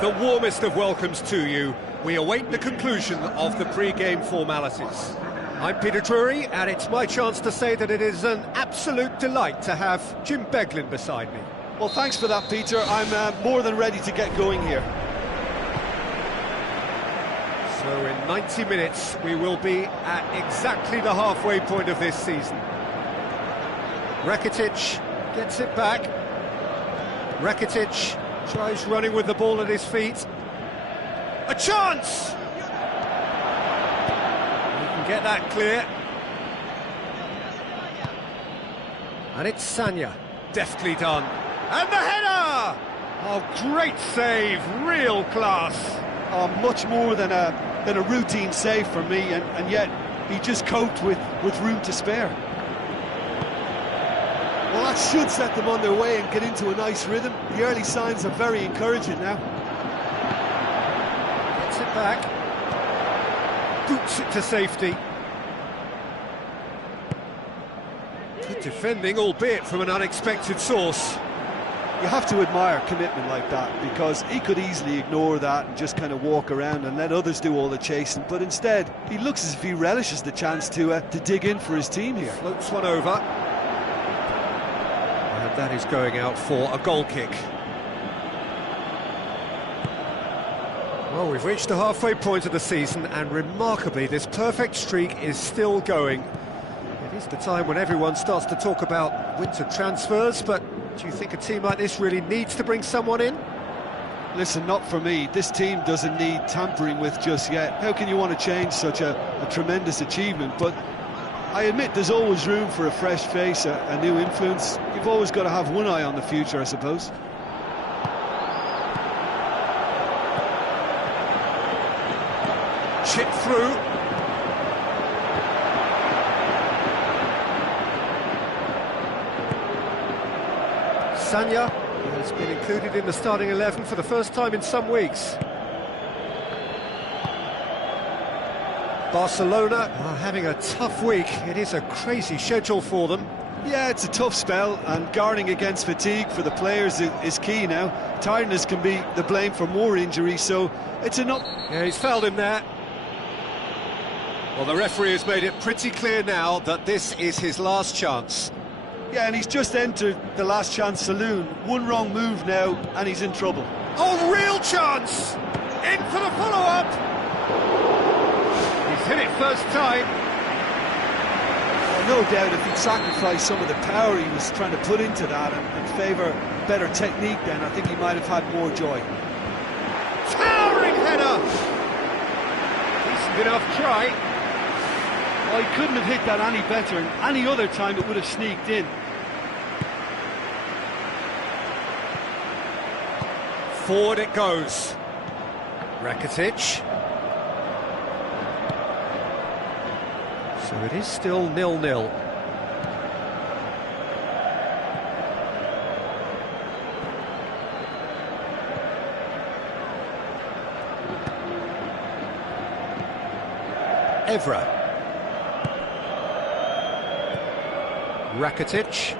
The warmest of welcomes to you. We await the conclusion of the pre-game formalities. I'm Peter Drury, and it's my chance to say that it is an absolute delight to have Jim Beglin beside me. Well, thanks for that, Peter. I'm more than ready to get going here. So in 90 minutes, we will be at exactly the halfway point of this season. Rakitic gets it back. Rakitic tries running with the ball at his feet. A chance! He can get that clear. And it's Sanya. Deftly done. And the header! Oh, great save, real class. Oh, much more than a routine save for me, and yet he just coped with room to spare. Well, that should set them on their way and get into a nice rhythm. The early signs are very encouraging now. Gets it back. Boots it to safety. Good defending, albeit from an unexpected source. You have to admire commitment like that, because he could easily ignore that and just kind of walk around and let others do all the chasing, but instead he looks as if he relishes the chance to dig in for his team here. Floats one over. And that is going out for a goal kick. Well, we've reached the halfway point of the season, and remarkably, this perfect streak is still going. It is the time when everyone starts to talk about winter transfers, but do you think a team like this really needs to bring someone in? Listen, not for me. This team doesn't need tampering with just yet. How can you want to change such a tremendous achievement? But I admit there's always room for a fresh face, a new influence. You've always got to have one eye on the future, I suppose. Chip through. Sanya has been included in the starting 11 for the first time in some weeks. Barcelona are having a tough week. It is a crazy schedule for them. Yeah, it's a tough spell, and guarding against fatigue for the players is key now. Tiredness can be the blame for more injuries, so it's enough. Yeah, he's fouled him there. Well, the referee has made it pretty clear now that this is his last chance. Yeah, and he's just entered the last chance saloon. One wrong move now, and he's in trouble. Oh, real chance! In for the follow-up! He's hit it first time. Well, no doubt if he'd sacrificed some of the power he was trying to put into that and favour better technique, then I think he might have had more joy. Towering header! Decent enough try. Well, he couldn't have hit that any better, and any other time it would have sneaked in. Forward it goes. Rakitic. So it is still 0-0. Evra. Rakitic.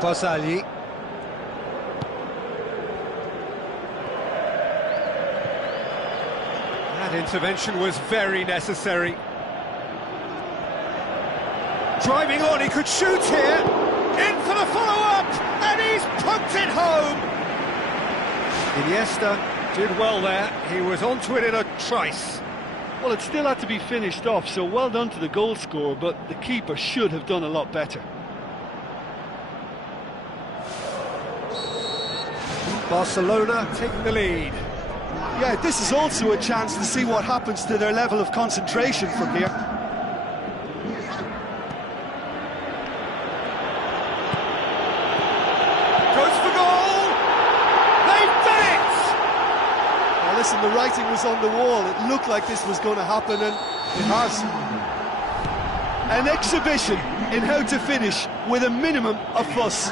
Pasali. That intervention was very necessary. Driving on, he could shoot here. In for the follow-up, and he's poked it home. Iniesta did well there. He was onto it in a trice. Well, it still had to be finished off, so well done to the goal scorer, but the keeper should have done a lot better. Barcelona taking the lead. Yeah, this is also a chance to see what happens to their level of concentration from here. Goes for goal! They've done it! Now listen, the writing was on the wall. It looked like this was going to happen, and it has. An exhibition in how to finish with a minimum of fuss.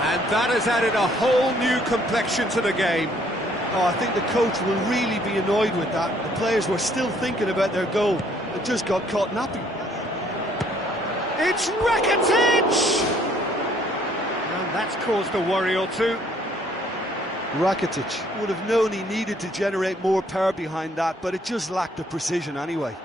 And that has added a whole new complexion to the game. Oh, I think the coach will really be annoyed with that. The players were still thinking about their goal and just got caught napping. It's Rakitic! And that's caused a worry or two. Rakitic would have known he needed to generate more power behind that, but it just lacked the precision anyway.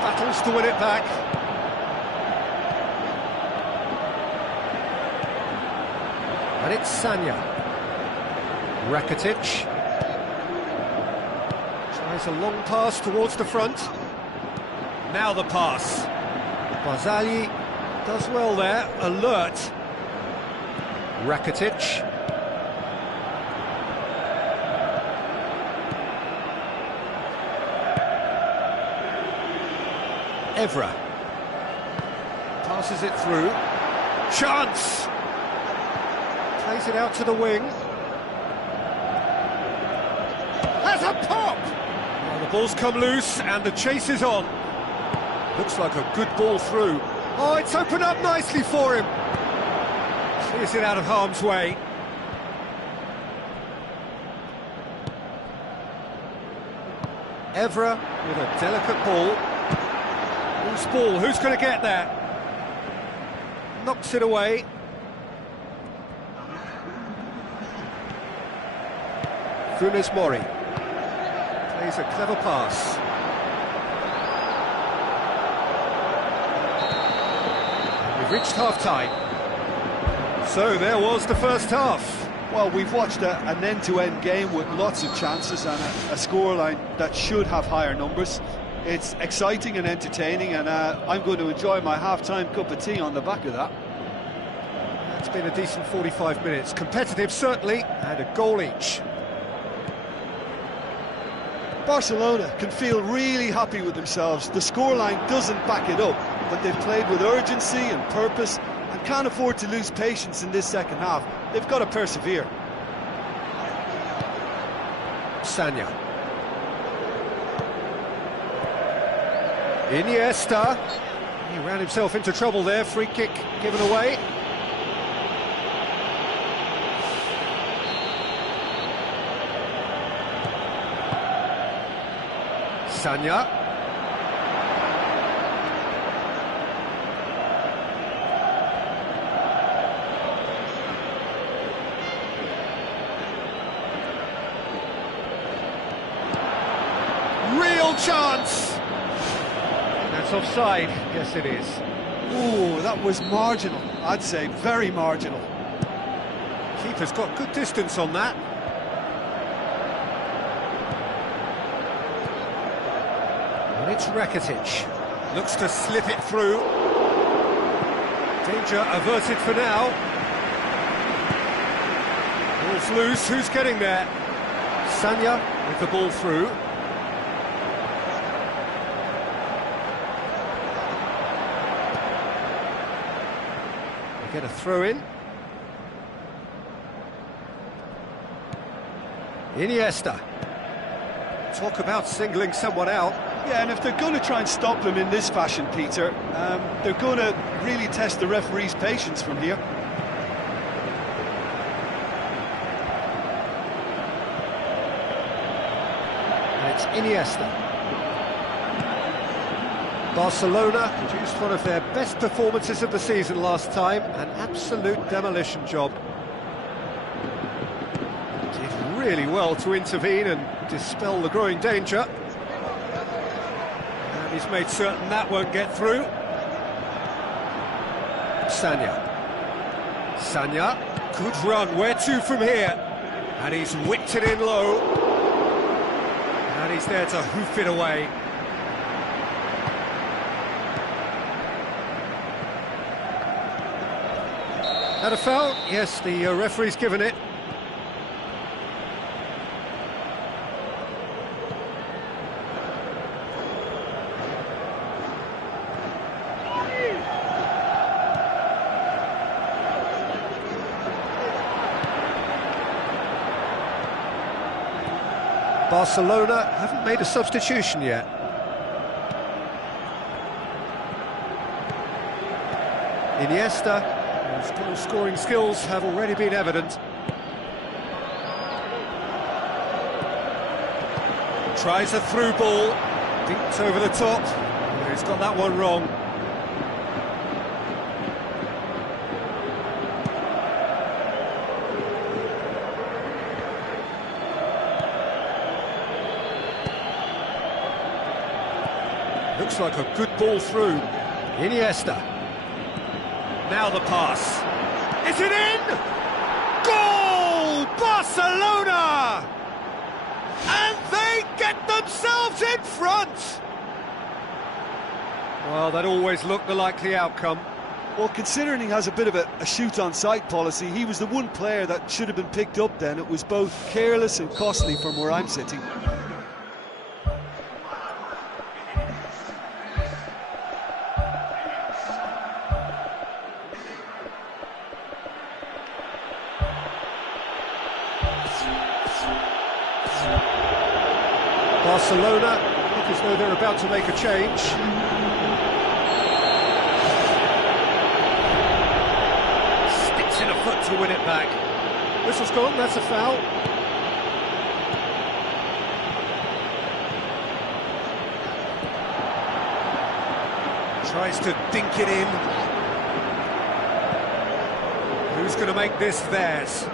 Battles to win it back. And it's Sanya. Rakitic. Tries a long pass towards the front. Now the pass. Barzagli does well there, alert. Rakitic. Evra. Passes it through. Chance! Plays it out to the wing. Has a pop! Well, the ball's come loose and the chase is on. Looks like a good ball through. Oh, it's opened up nicely for him. Clears it out of harm's way. Evra with a delicate ball. Loose ball, who's going to get that? Knocks it away. Funes Mori plays a clever pass. We've reached half-time. So there was the first half. Well, we've watched an end-to-end game with lots of chances and a scoreline that should have higher numbers. It's exciting and entertaining, and I'm going to enjoy my half-time cup of tea on the back of that. It's been a decent 45 minutes. Competitive, certainly, and a goal each. Barcelona can feel really happy with themselves. The scoreline doesn't back it up, but they've played with urgency and purpose and can't afford to lose patience in this second half. They've got to persevere. Sanya. Iniesta. He ran himself into trouble there. Free kick given away. Sanya. Real chance. That's offside. Yes, it is. Ooh, that was marginal, I'd say, very marginal. Keeper's got good distance on that. And it's Rakitic. Looks to slip it through. Danger averted for now. Ball's loose, who's getting there? Sanya with the ball through. They get a throw in. Iniesta. Talk about singling someone out. Yeah, and if they're going to try and stop them in this fashion, Peter, they're going to really test the referee's patience from here. And it's Iniesta. Barcelona produced one of their best performances of the season last time, an absolute demolition job. Did really well to intervene and dispel the growing danger. And he's made certain that won't get through. Sanya. Sanya, good run, where to from here? And he's whipped it in low. And he's there to hoof it away. Had a foul? Yes, the referee's given it. Barcelona haven't made a substitution yet. Iniesta, whose goal-scoring skills have already been evident. Tries a through ball, dinked over the top. He's got that one wrong. Looks like a good ball through. Iniesta. Now the pass. Is it in? Goal! Barcelona! And they get themselves in front! Well, that always looked the likely outcome. Well, considering he has a bit of a shoot-on-sight policy, he was the one player that should have been picked up then. It was both careless and costly from where I'm sitting. Barcelona look as though they're about to make a change. Sticks in a foot to win it back. Whistle's gone, that's a foul. Tries to dink it in. Who's going to make this theirs?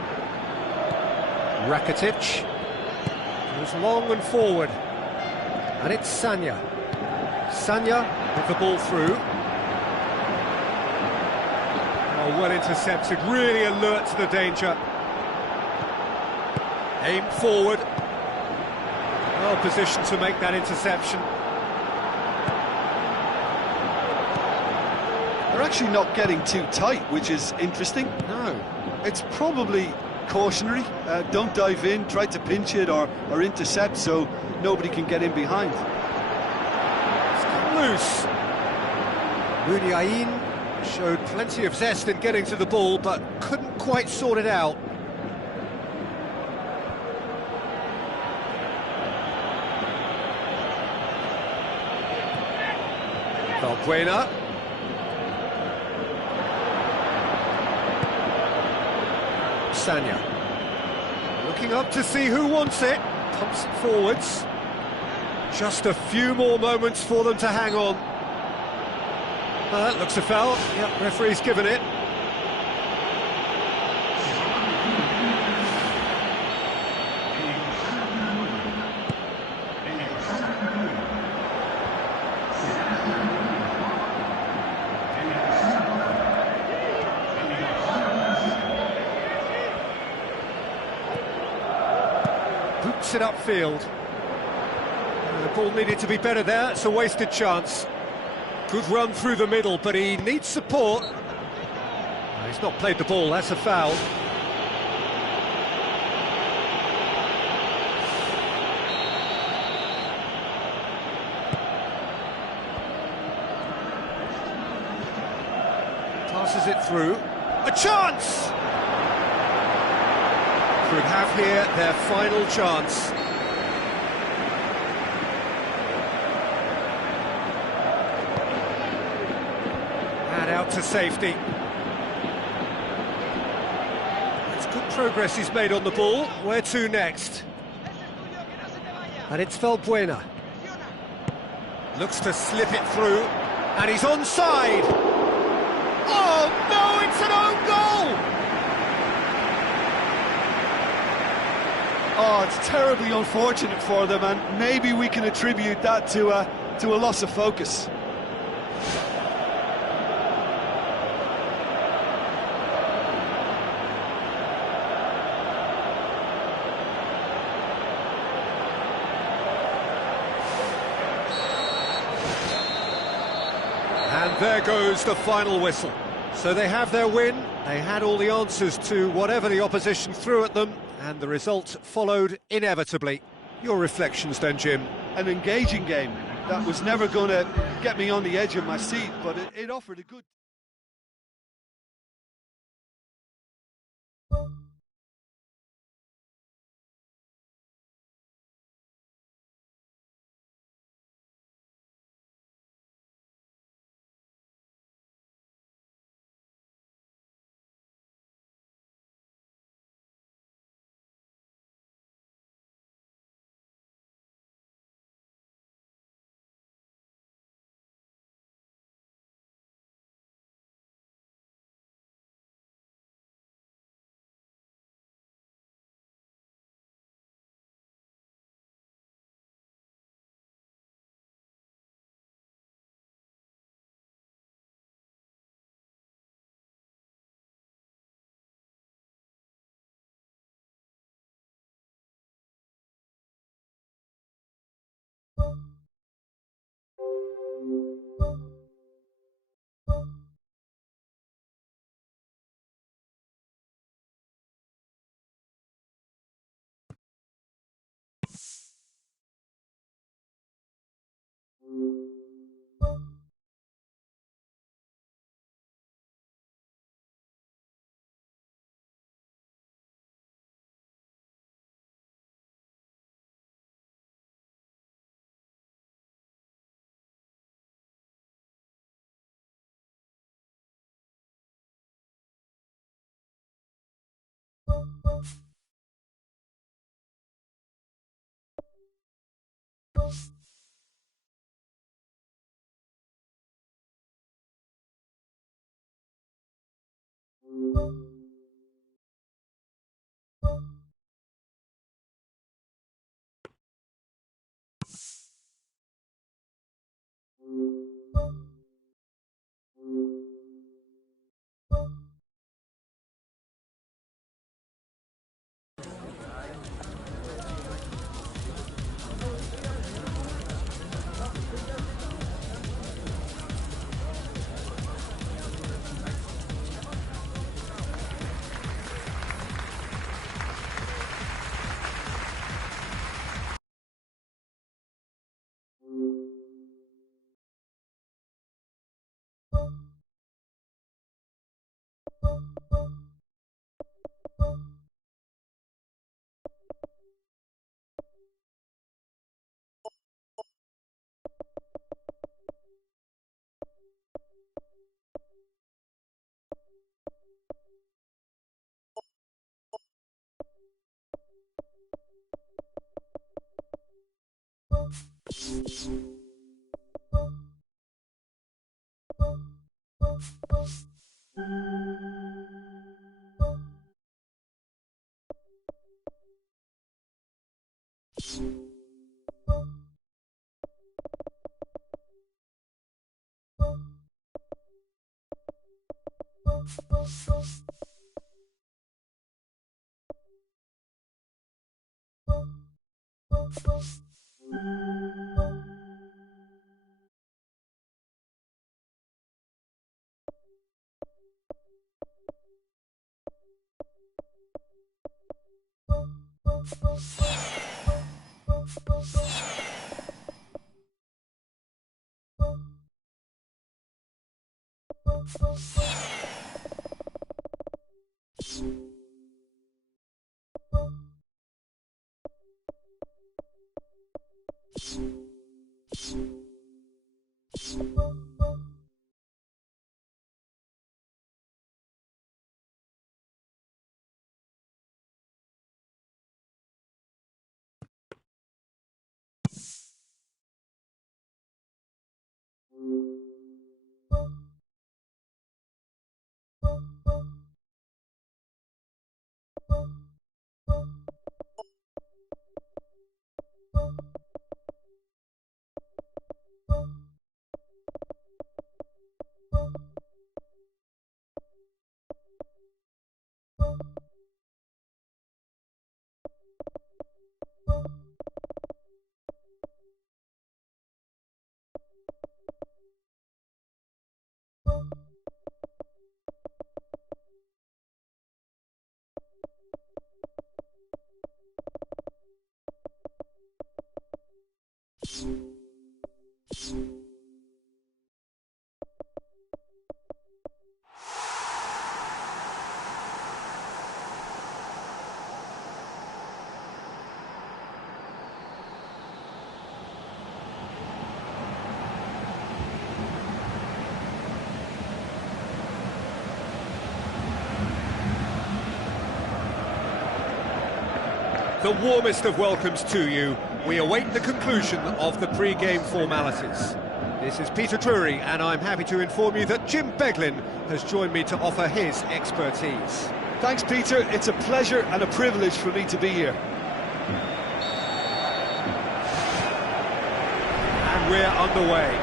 Rakitic. Goes long and forward. And it's Sanya. Sanya with the ball through. Oh, well intercepted, really alert to the danger. Aim forward. Well positioned to make that interception. They're actually not getting too tight, which is interesting. No. It's probably cautionary. Don't dive in, try to pinch it or intercept so nobody can get in behind. It's come loose. Muniain showed plenty of zest in getting to the ball, but couldn't quite sort it out. Valbuena. Sanya. Looking up to see who wants it. Pumps it forwards. Just a few more moments for them to hang on. That looks a foul. Yep, referee's given it. gets it upfield. The ball needed to be better there, it's a wasted chance. Good run through the middle, but he needs support. He's not played the ball, that's a foul. Passes it through. A chance! Could have here their final chance. And out to safety. It's good progress he's made on the ball. Where to next? And it's Valbuena. Looks to slip it through. And he's onside! Oh, no, it's an own goal! Oh, it's terribly unfortunate for them, and maybe we can attribute that to a loss of focus. And there goes the final whistle. So they have their win, they had all the answers to whatever the opposition threw at them, and the result followed inevitably. Your reflections then, Jim? An engaging game that was never going to get me on the edge of my seat, but it offered a good... The warmest of welcomes to you. We await the conclusion of the pre-game formalities. This is Peter Drury, and I'm happy to inform you that Jim Beglin has joined me to offer his expertise. Thanks, Peter. It's a pleasure and a privilege for me to be here. And we're underway.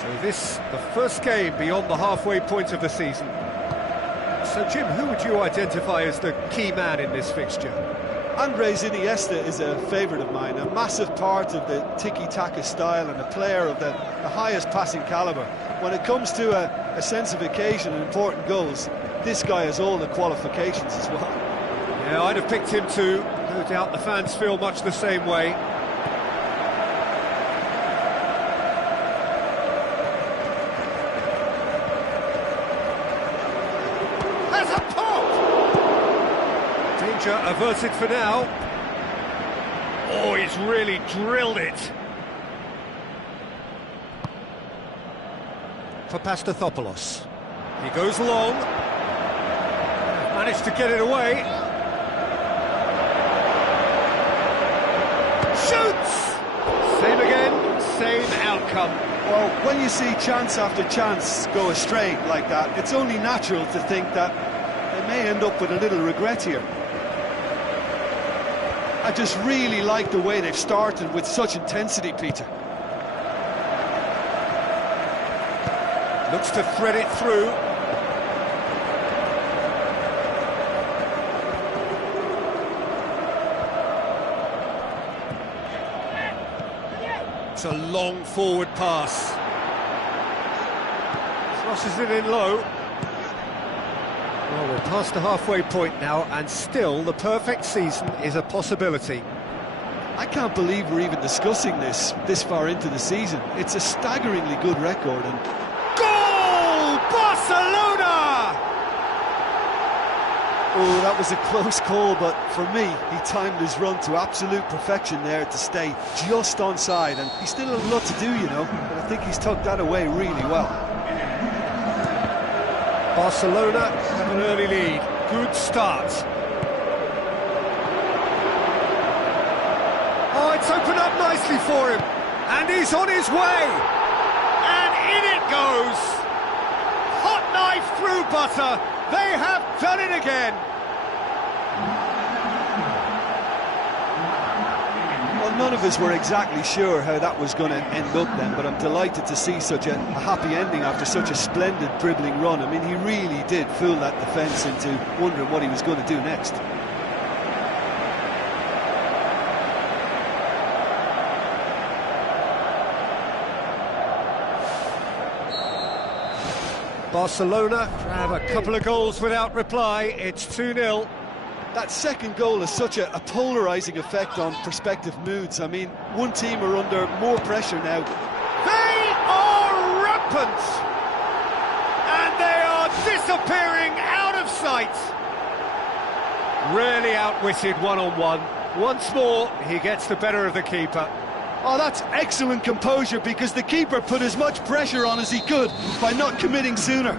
So this, the first game beyond the halfway point of the season. So Jim, who would you identify as the key man in this fixture? Andres Iniesta is a favourite of mine, a massive part of the tiki-taka style and a player of the highest passing calibre. When it comes to a sense of occasion and important goals, this guy has all the qualifications as well. Yeah, I'd have picked him too. No doubt the fans feel much the same way. Has a pop! Danger averted for now. Oh, he's really drilled it. For Pastathopoulos. He goes long. Managed to get it away. Shoots! Same again, same outcome. Well, when you see chance after chance go astray like that, it's only natural to think that they may end up with a little regret here. I just really like the way they've started with such intensity, Peter. Looks to thread it through. It's a long forward pass. Crosses it in low. Well, we're past the halfway point now, and still the perfect season is a possibility. I can't believe we're even discussing this far into the season. It's a staggeringly good record. And goal! Barcelona! oh, that was a close call, but for me, he timed his run to absolute perfection there to stay just onside, and he's still a lot to do, you know, but I think he's tucked that away really well. Barcelona have an early lead. Good start. Oh, it's opened up nicely for him. And he's on his way. And in it goes. Hot knife through butter. They have done it again. Well, none of us were exactly sure how that was going to end up then, but I'm delighted to see such a happy ending after such a splendid dribbling run. I mean, he really did fool that defence into wondering what he was going to do next. Barcelona grab a couple of goals without reply. It's 2-0. That second goal has such a polarising effect on prospective moods. I mean, one team are under more pressure now. They are rampant! And they are disappearing out of sight. Really outwitted one-on-one. Once more, he gets the better of the keeper. Oh, that's excellent composure, because the keeper put as much pressure on as he could by not committing sooner.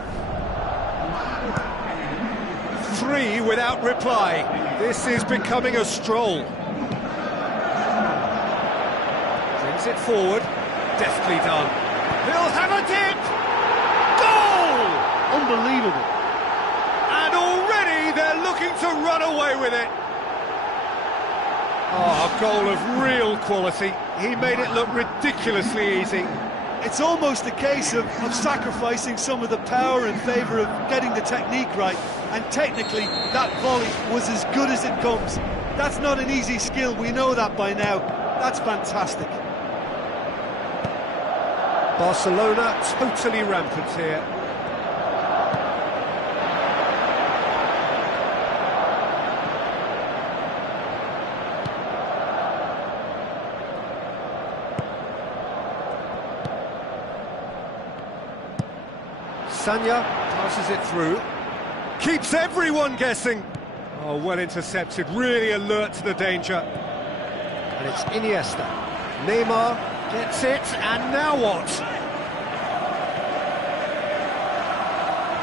3 without reply. This is becoming a stroll. Brings it forward. Deftly done. He'll have a dip! Goal! Unbelievable. And already they're looking to run away with it. Oh, a goal of real quality. He made it look ridiculously easy. It's almost a case of sacrificing some of the power in favour of getting the technique right. And technically, that volley was as good as it comes. That's not an easy skill, we know that by now. That's fantastic. Barcelona totally rampant here. Sanya passes it through. Keeps everyone guessing. Oh, well intercepted, really alert to the danger. And it's Iniesta. Neymar gets it, and now what?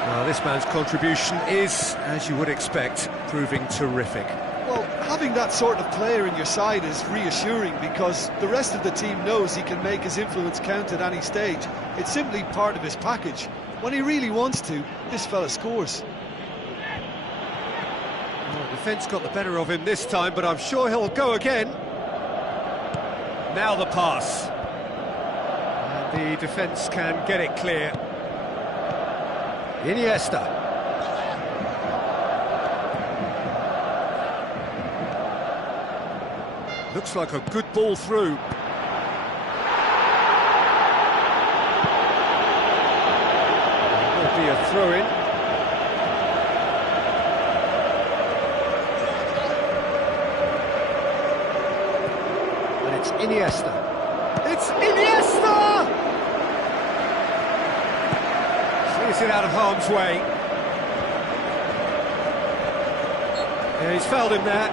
Well, this man's contribution is, as you would expect, proving terrific. Well, having that sort of player in your side is reassuring, because the rest of the team knows he can make his influence count at any stage. It's simply part of his package. When he really wants to, this fella scores. Well, defence got the better of him this time, but I'm sure he'll go again. Now the pass. And the defence can get it clear. Iniesta. Looks like a good ball through. Will be a throw-in. And it's Iniesta. It's Iniesta! Clears it out of harm's way. Yeah, he's fouled him there.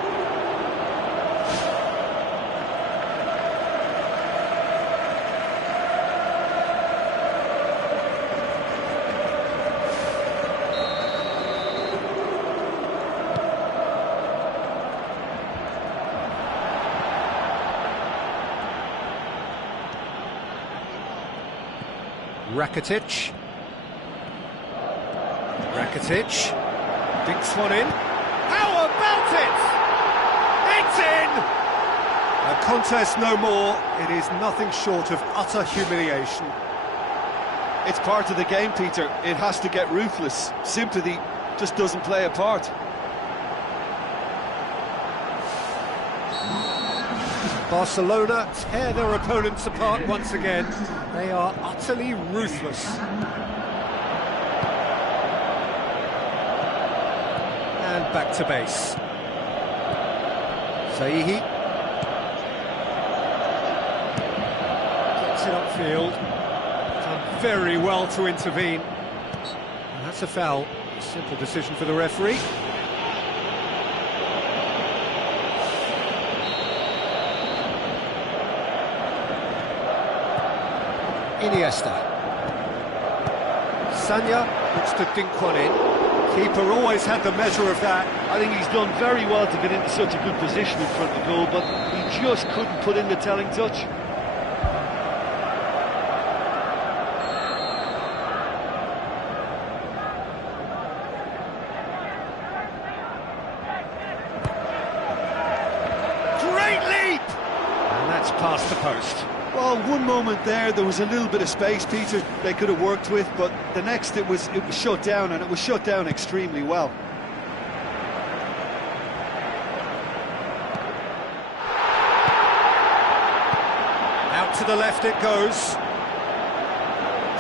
Rakitic. Dinks one in. How about it? It's in! A contest no more. It is nothing short of utter humiliation. It's part of the game, Peter. It has to get ruthless. Sympathy just doesn't play a part. Barcelona tear their opponents apart once again. They are utterly ruthless. And back to base. Saihi gets it upfield. Done very well to intervene. And that's a foul. A simple decision for the referee. Iniesta. Sanya looks to dink one in. Keeper always had the measure of that. I think he's done very well to get into such a good position in front of goal, but he just couldn't put in the telling touch. Great leap! And that's past the post. Well, one moment there was a little bit of space, Peter, they could have worked with, but the next it was shut down, and it was shut down extremely well. Out to the left it goes.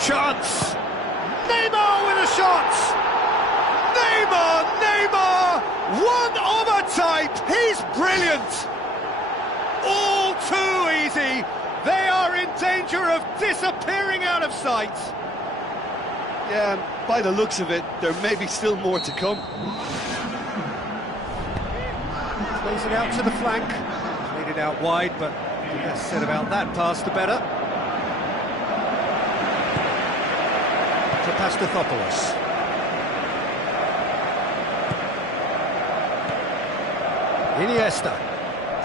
Chance! Neymar with a shot! Neymar! One of a type! He's brilliant! All too easy! They are in danger of disappearing out of sight! Yeah, by the looks of it, there may be still more to come. Plays it out to the flank. Played it out wide, but the less said about that pass, the better. To Pastathopoulos. Iniesta.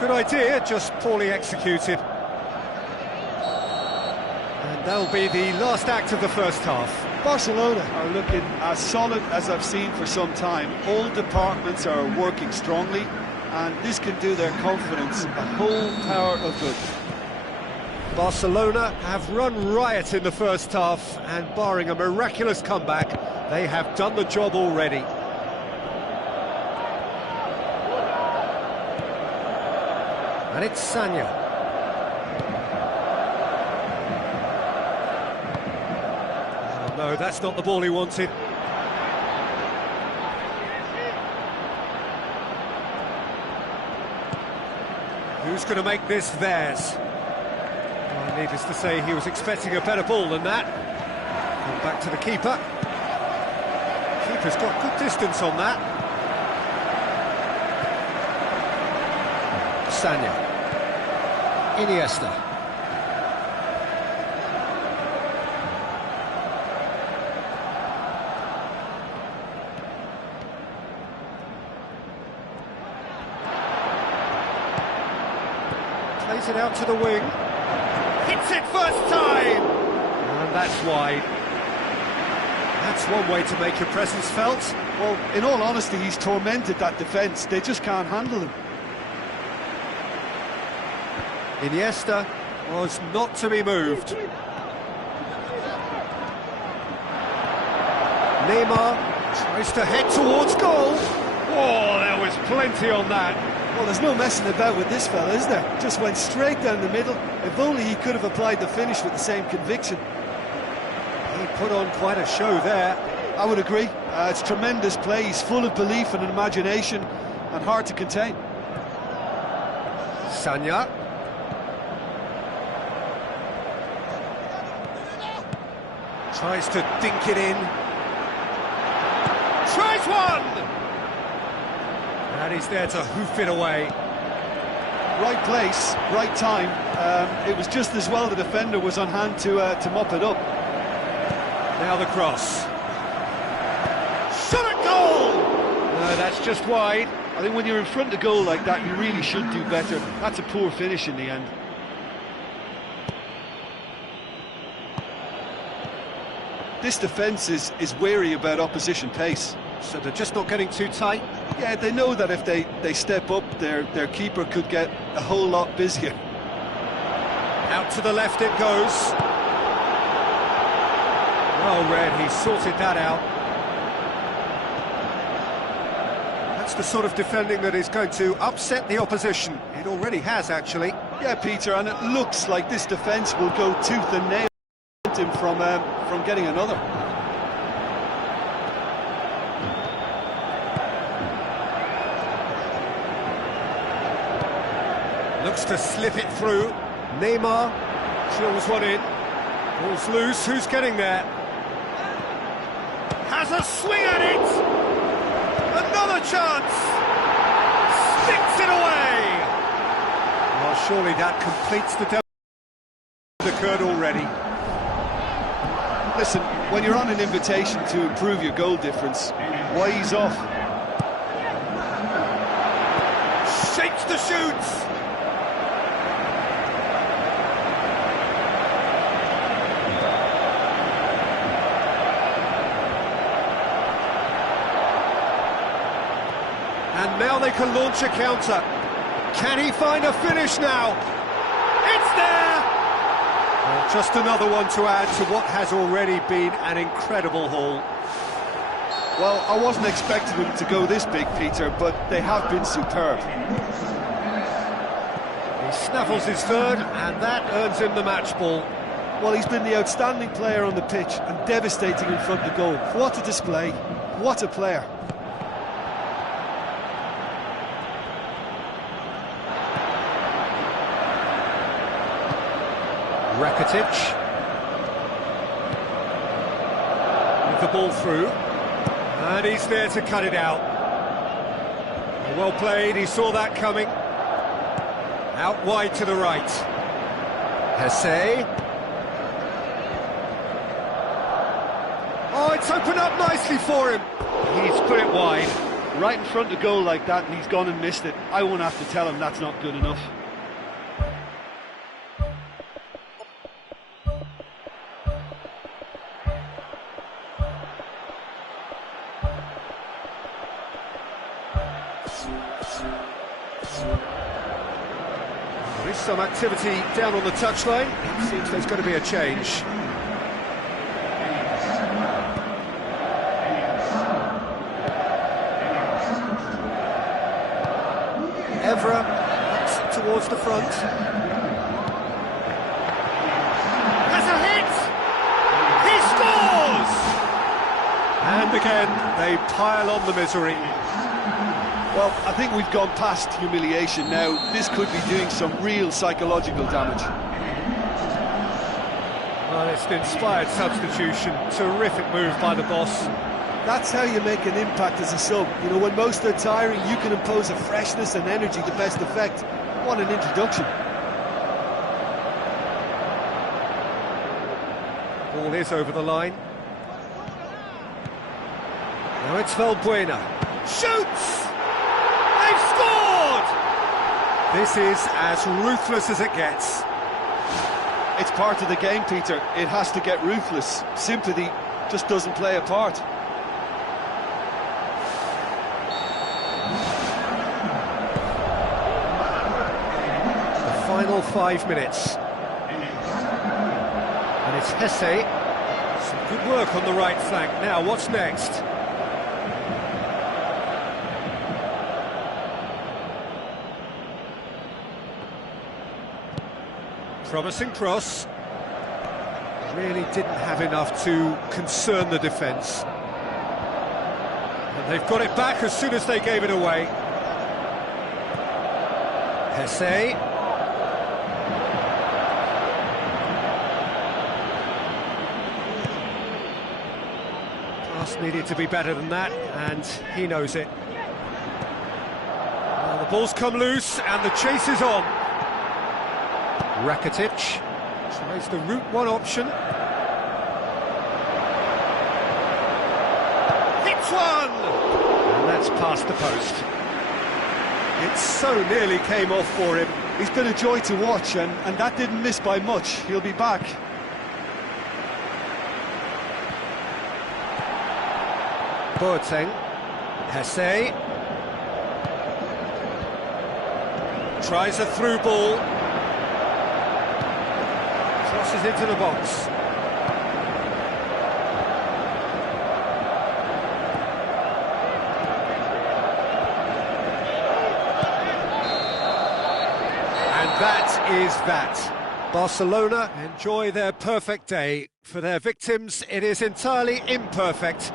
Good idea, just poorly executed. And that'll be the last act of the first half. Barcelona are looking as solid as I've seen for some time. All departments are working strongly, and this can do their confidence a whole power of good. Barcelona have run riot in the first half, and barring a miraculous comeback, they have done the job already. And it's Sanya. Oh no, that's not the ball he wanted. Who's going to make this theirs? Well, needless to say, he was expecting a better ball than that. And back to the keeper. Keeper's got good distance on that. Sanya. Iniesta. Plays it out to the wing. Hits it first time! And that's wide. That's one way to make your presence felt. Well, in all honesty, he's tormented that defence. They just can't handle him. Iniesta was not to be moved. Neymar tries to head towards goal. Oh, there was plenty on that. Well, there's no messing about with this fella, is there? Just went straight down the middle. If only he could have applied the finish with the same conviction. He put on quite a show there. I would agree. It's tremendous play. He's full of belief and imagination and hard to contain. Sanya. Tries to dink it in. Tries one! And he's there to hoof it away. Right place, right time. It was just as well the defender was on hand to mop it up. Now the cross. Shot at goal! No, that's just wide. I think when you're in front of goal like that, you really should do better. That's a poor finish in the end. This defence is wary about opposition pace. So they're just not getting too tight? Yeah, they know that if they step up, their keeper could get a whole lot busier. Out to the left it goes. Well read, he sorted that out. That's the sort of defending that is going to upset the opposition. It already has, actually. Yeah, Peter, and it looks like this defence will go tooth and nail him from getting another. Looks to slip it through. Neymar drills one in. Ball's loose, who's getting there? Has a swing at it! Another chance! Sticks it away! Well, surely that completes the double that occurred already. Listen, when you're on an invitation to improve your goal difference, why ease off? Shapes the shoots! And now they can launch a counter. Can he find a finish now? It's there! Well, just another one to add to what has already been an incredible haul. Well, I wasn't expecting them to go this big, Peter, but they have been superb. He snaffles his third, and that earns him the match ball. Well, he's been the outstanding player on the pitch and devastating in front of goal. What a display, what a player. Rakitic. With the ball through. And he's there to cut it out. Well played, he saw that coming. Out wide to the right. Ajsya. Oh, it's opened up nicely for him. He's put it wide. Right in front of goal like that, and he's gone and missed it. I won't have to tell him that's not good enough. There is some activity down on the touchline. It seems there's going to be a change. Evra ups towards the front. Has a hit! He scores! And again, they pile on the misery. Well, I think we've gone past humiliation now. This could be doing some real psychological damage. Well, it's an inspired substitution. Terrific move by the boss. That's how you make an impact as a sub. You know, when most are tiring, you can impose a freshness and energy to best effect. What an introduction. Ball is over the line. Now it's Valbuena. Shoots! They've scored! This is as ruthless as it gets. It's part of the game, Peter. It has to get ruthless. Sympathy just doesn't play a part. The final 5 minutes. And it's Ajsya. Some good work on the right flank. Now, what's next? Promising cross. Really didn't have enough to concern the defence. And they've got it back as soon as they gave it away. Ajsya. Pass needed to be better than that, and he knows it. Well, the ball's come loose, and the chase is on. Rakitic tries the route one option. Hits one! And that's past the post. It so nearly came off for him. He's been a joy to watch, and that didn't miss by much. He'll be back. Boateng. Ajsya. Tries a through ball. Crosses into the box. And that is that. Barcelona enjoy their perfect day. For their victims, it is entirely imperfect.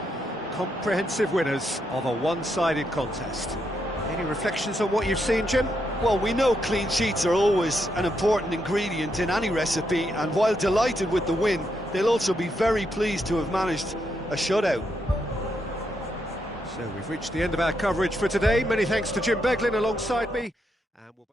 Comprehensive winners of a one-sided contest. Any reflections on what you've seen, Jim? Well, we know clean sheets are always an important ingredient in any recipe, and while delighted with the win, they'll also be very pleased to have managed a shutout. So we've reached the end of our coverage for today. Many thanks to Jim Beglin alongside me. And we'll